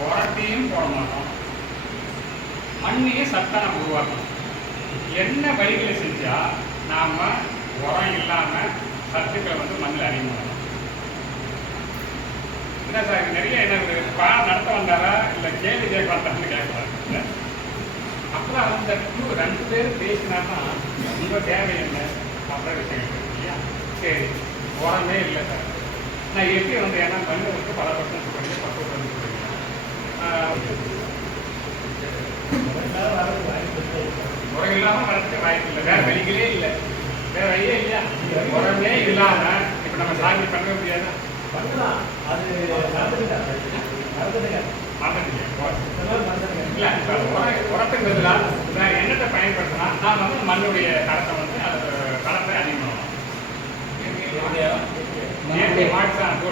உரத்தையும் போட மாட்டோம் மண்ணையும் சத்தா நம்ம உருவாக்கணும். என்ன வழிகளை செஞ்சா நாம உரம் இல்லாம சத்துக்களை வந்து மண்ணில் அறிமுகம் என்ன சார் நிறைய என்ன இது பாடம் நடத்த வந்தாரா? இல்லை கேள்வி கேட்க வந்தாருன்னு கேட்கலாம் அப்புறம் அந்த குழு ரெண்டு பேரும் பேசினா தான் உங்கள் தேவை என்ன அப்புறம் விஷயம் இல்லையா? சரி. உரமே இல்லை சார். நான் எப்படி வந்து ஏன்னா மண்ணை வந்து பல பர்சன்ட் உரம் இல்லாம வளர்த்துக்க வாய்ப்பு இல்லை. வேற வழிகளே இல்லை. வேற வழியே இல்லையா? உரமே இல்லாம இப்ப நம்ம சாகுபடி பண்ணவே முடியாதா? பண்ணலாம். அது உரத்துக்கு பதிலா வேற என்னத்தை பயன்படுத்தினா நான் வந்து மண்ணுடைய தரத்தை வந்து அது தரத்தை அதிகமாகும். மாட்டு சாணம்